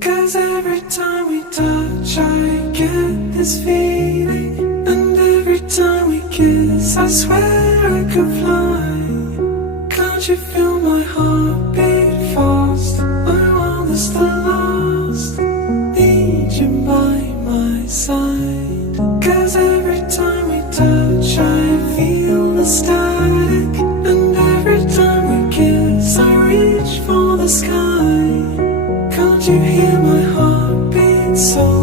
'Cause every time we touch I get this feeling, and every time we kiss I swear I could fly. Can't you feel my heart beat fast? My world is still lost, need you by my side. 'Cause every time we touch I feel the static, and every time we kiss I reach for the sky. Can't you hear my heart beat so